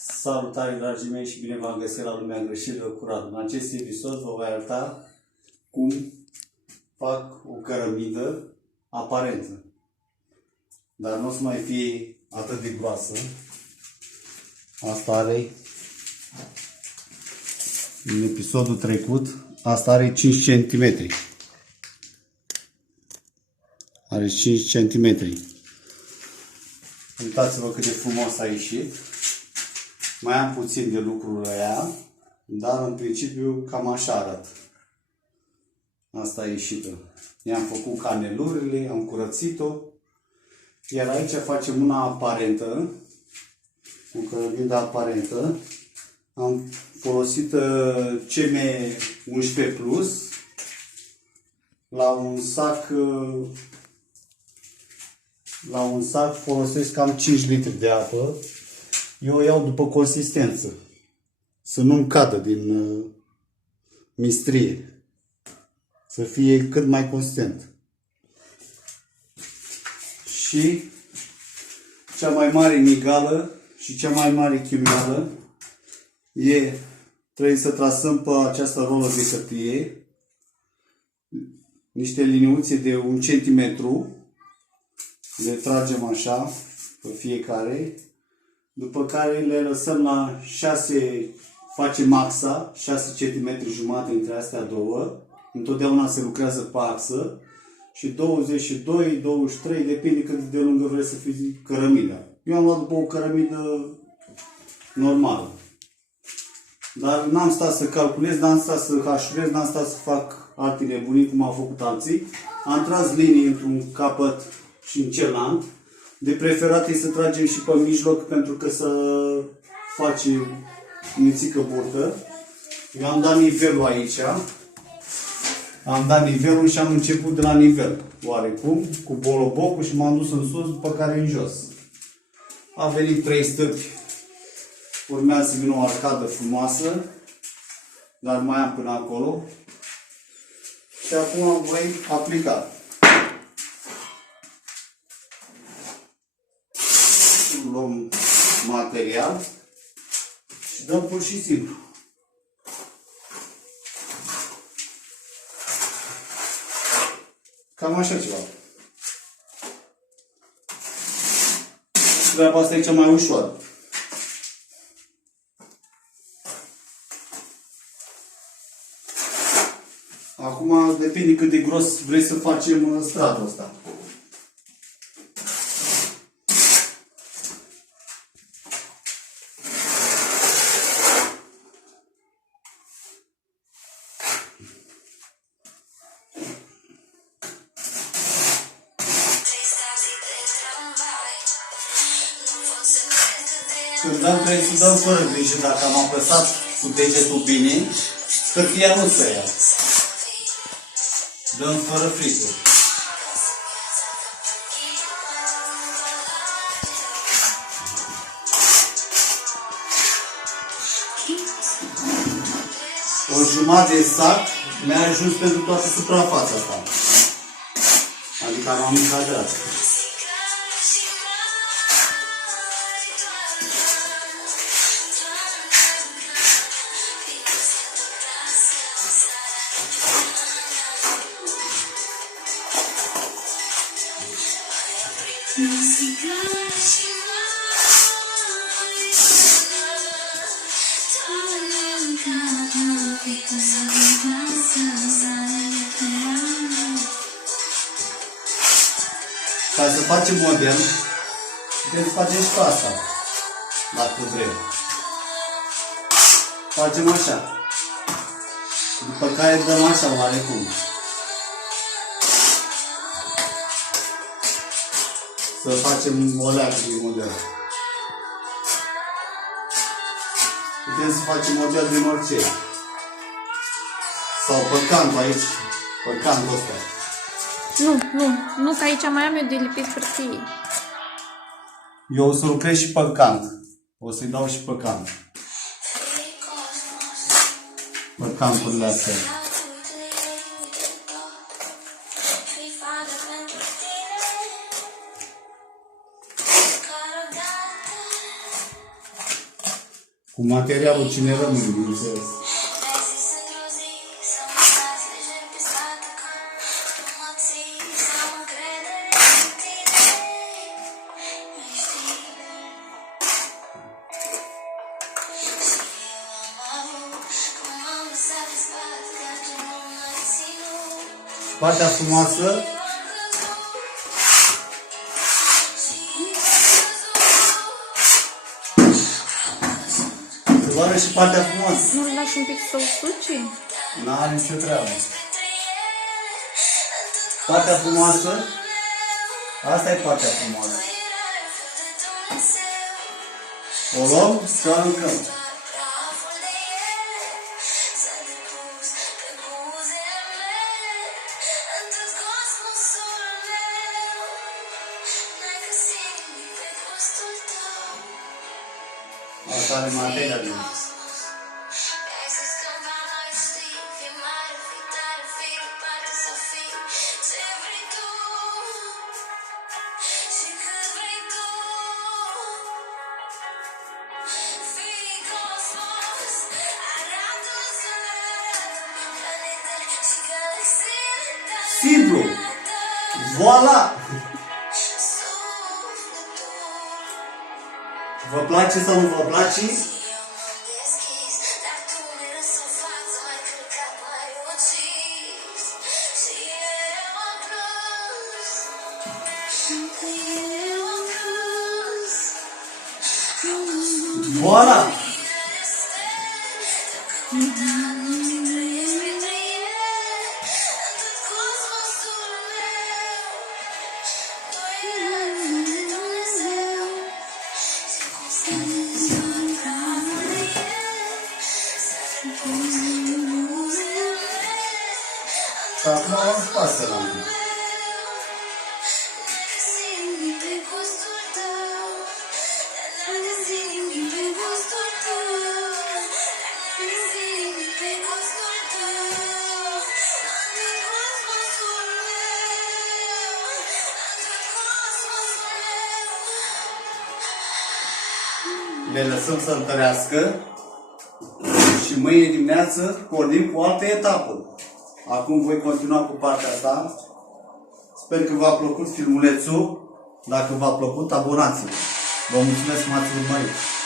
Salutare, dragii mei, și bine v-am găsit la Lumea Greșelilor Curat. În acest episod vă voi arăta cum fac o cărămidă aparentă, dar nu o să mai fie atât de groasă. Asta are, în episodul trecut, asta are 5 cm. Are 5 cm. Uitați-vă cât de frumos a ieșit. Mai am puțin de lucrurile aia, dar în principiu cam așa arată. Asta a ieșită. I-am făcut canelurile, am curățit-o. Iar aici facem una aparentă, o cărămidă aparentă. Am folosit CM11 Plus la un sac folosesc cam 5 litri de apă. Eu o iau după consistență, să nu-mi cadă din mistrie, să fie cât mai consistent. Și cea mai mare migală și cea mai mare chinuială trebuie să trasăm pe această rolă de hârtie niște liniuțe de 1 cm, le tragem așa pe fiecare. După care le lăsăm la 6, facem axa, 6 cm jumate între astea două. Întotdeauna se lucrează pe axă. Și 22, 23, depinde cât de lungă vreți să fie cărămida. Eu am luat după o cărămidă normală. Dar n-am stat să calculez, n-am stat să hașurez, n-am stat să fac alte nebunii cum au făcut alții. Am tras linii într-un capăt și în celălalt. De preferat e să tragem și pe mijloc, pentru că să face nițică burtă. Eu am dat nivelul aici. Am dat nivelul și am început de la nivel. Oarecum, cu bolobocul, și m-am dus în sus, după care în jos. A venit 3 stâlpi. Urmează să vină o arcadă frumoasă. Dar mai am până acolo. Și acum voi aplica. Luăm material și dăm pur și simplu. Cam așa ceva. Treaba asta e cea mai ușoară. Acum depinde cât de gros vrei să facem stratul ăsta. Când dăm, trebuie să dăm fără grijă. Dacă am apăsat cu degetul bine, hârtia nu se ia. Dăm fără frituri. O jumătate de sac mi-a ajuns pentru toată suprafața asta. Adică am încadrat. Ca să facem model, putem să facem și pe asta, dacă vrem. Facem așa. După care dăm așa, oarecum. Să facem o leacă de model. Putem să facem model din orice. Sau pe cantul aici, pe cantul ăsta. Nu, că aici mai am eu de lipit hârtie. Eu o să lucrez și pe cant. O să-i dau și pe cant. Pe canturile astea. Cu materialul cine rămâne, bineînțeles. Partea frumoasă se doare și partea frumoasă. Nu-l lași un pic să o suci? N-are nicio treabă. Partea frumoasă, asta e partea frumoasă. O luăm și o aruncăm. Asta are materia din. Simplu! Voila! Vă place sau nu vă place? Voila! Și acum am spate la mine. Le lăsăm să întărească și mâine dimineață pornim cu o altă etapă. Acum voi continua cu partea asta. Sper că v-a plăcut filmulețul. Dacă v-a plăcut, abonați-vă. Vă mulțumesc că m-ați urmărit.